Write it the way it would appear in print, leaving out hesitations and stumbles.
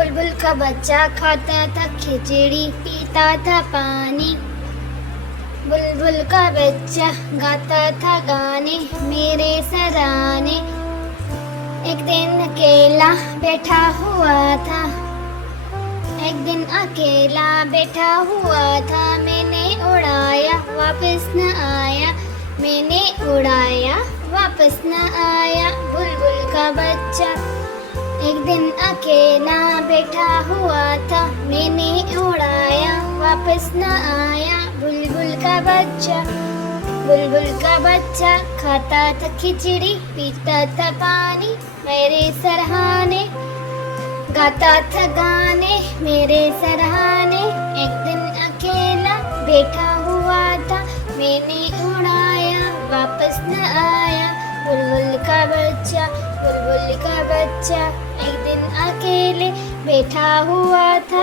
बुलबुल का बच्चा खाता था खिचड़ी, पीता था पानी। बुलबुल का बच्चा गाता था गाने मेरे सराने। एक दिन अकेला बैठा हुआ था, एक दिन अकेला बैठा हुआ था। मैंने उड़ाया वापस न आया, मैंने उड़ाया वापस न आया। बुलबुल का बच्चा एक दिन अकेला बैठा हुआ था, मैंने उड़ाया वापस न आया। बुलबुल का बच्चा, बुलबुल का बच्चा खाता था खिचड़ी, पीता था पानी मेरे सरहाने। गाता था गाने मेरे सरहाने। एक दिन अकेला बैठा हुआ था, मैंने उड़ाया वापस न आया। बुलबुल का बच्चा, बुलबुल का बच्चा एक दिन अकेले बैठा हुआ था,